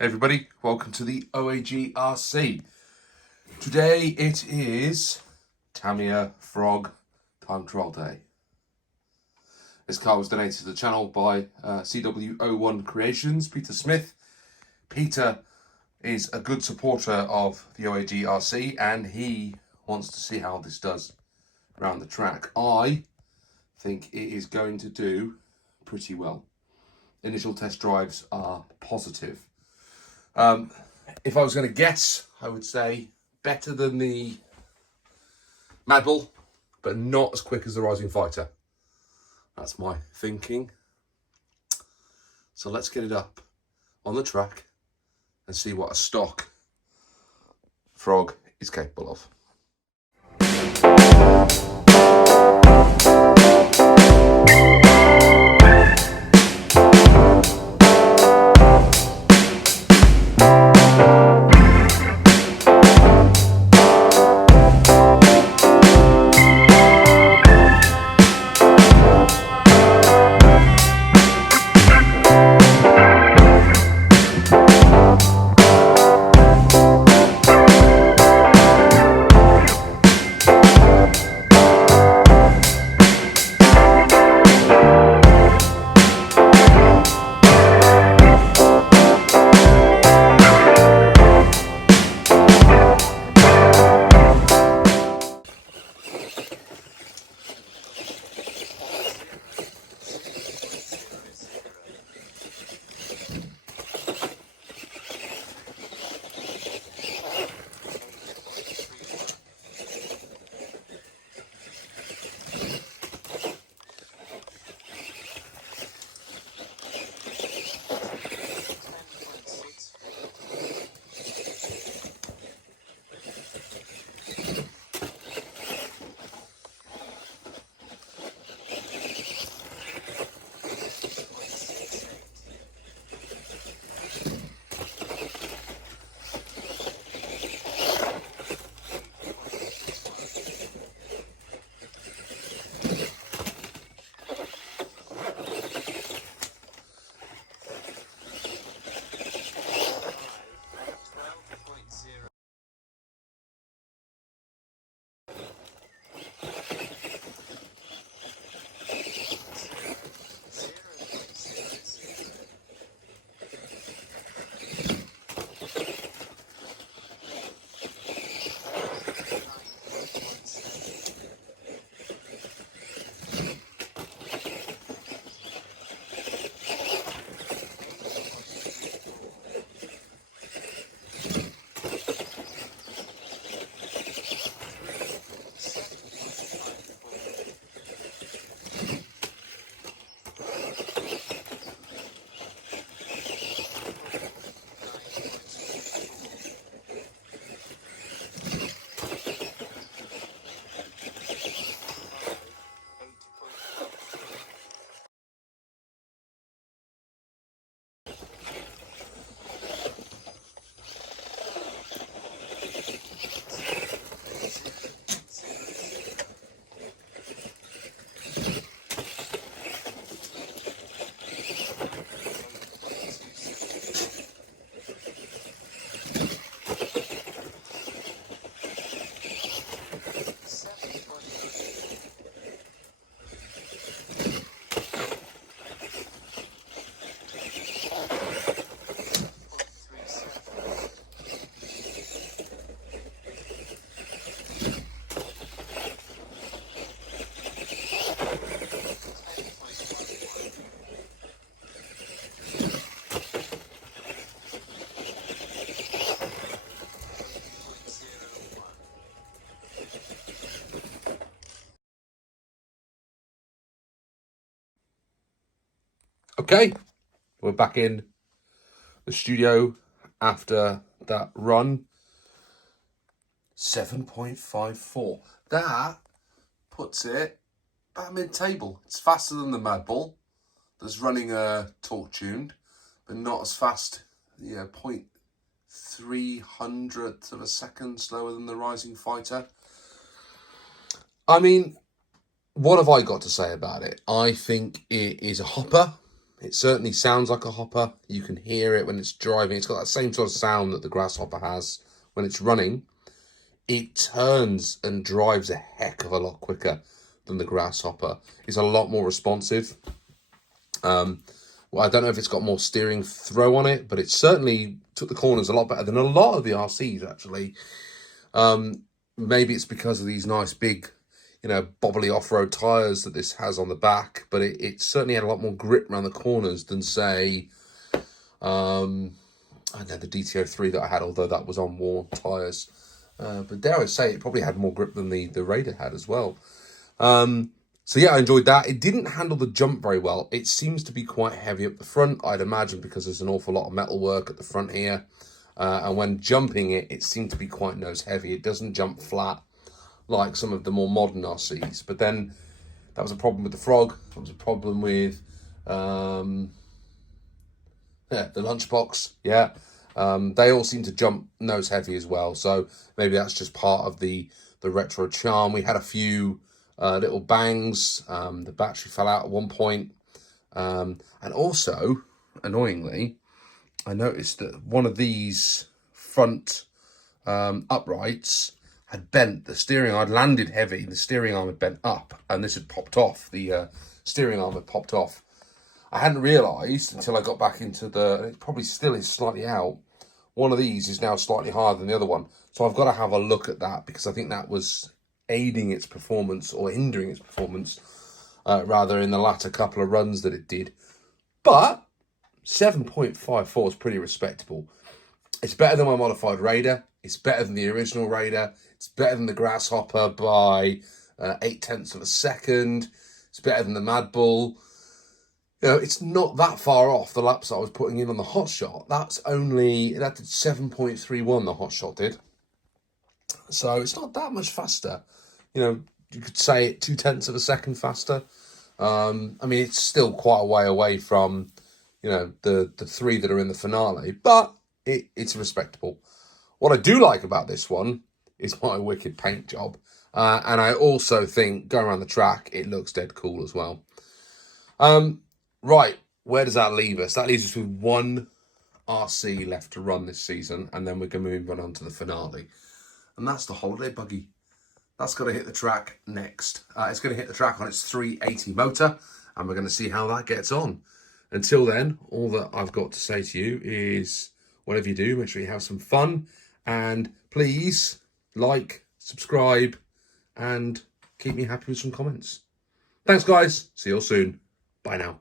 Hey everybody, welcome to the OAG RC. Today it is Tamiya Frog Time Trial Day. This car was donated to the channel by CW01 Creations, Peter Smith. Peter is a good supporter of the OAG RC and he wants to see how this does around the track. I think it is going to do pretty well. Initial test drives are positive. If I was going to guess, I would say better than the Mad Bull, but not as quick as the Rising Fighter. That's my thinking. So let's get it up on the track and see what a stock Frog is capable of. Okay, we're back in the studio after that run. 7.54. That puts it about mid-table. It's faster than the Mad Bull that's running a torque tuned, but not as fast, 0.3 of a second slower than the Rising Fighter. I mean, what have I got to say about it? I think it is a hopper. It certainly sounds like a hopper. You can hear it when it's driving. It's got that same sort of sound that the grasshopper has when it's running. It turns and drives a heck of a lot quicker than the grasshopper. It's a lot more responsive. Well, I don't know if it's got more steering throw on it, but it certainly took the corners a lot better than a lot of the RCs, actually. Maybe it's because of these nice big, bobbly off-road tyres that this has on the back, but it certainly had a lot more grip around the corners than, say, I don't know, the DTO3 that I had, although that was on worn tyres. But dare I say, it probably had more grip than the Raider had as well. So yeah, I enjoyed that. It didn't handle the jump very well. It seems to be quite heavy up the front, I'd imagine, because there's an awful lot of metal work at the front here. And when jumping it, it seemed to be quite nose heavy. It doesn't jump flat like some of the more modern RCs. But then that was a problem with the Frog. That was a problem with the Lunchbox. Yeah. They all seem to jump nose heavy as well. So maybe that's just part of the retro charm. We had a few little bangs. The battery fell out at one point. And also, annoyingly, I noticed that one of these front uprights had bent. The steering arm had landed heavy. The steering arm had bent up, and this had popped off. The steering arm had popped off. I hadn't realised until I got back into and it probably still is slightly out. One of these is now slightly higher than the other one. So I've got to have a look at that, because I think that was aiding its performance or hindering its performance, rather, in the latter couple of runs that it did. But 7.54 is pretty respectable. It's better than my modified Raider. It's better than the original Raider. It's better than the Grasshopper by 0.8 of a second. It's better than the Mad Bull. It's not that far off the laps that I was putting in on the Hotshot. That did 7.31, the Hotshot did. So it's not that much faster. You could say it 0.2 of a second faster. I mean, it's still quite a way away from, the three that are in the finale, but it's respectable. What I do like about this one is my wicked paint job. And I also think, going around the track, it looks dead cool as well. Right, where does that leave us? That leaves us with one RC left to run this season, and then we're going to move on to the finale. And that's the Holiday Buggy. That's got to hit the track next. It's going to hit the track on its 380 motor, and we're going to see how that gets on. Until then, all that I've got to say to you is, whatever you do, make sure you have some fun, and please like, subscribe, and keep me happy with some comments. Thanks, guys. See you all soon. Bye now.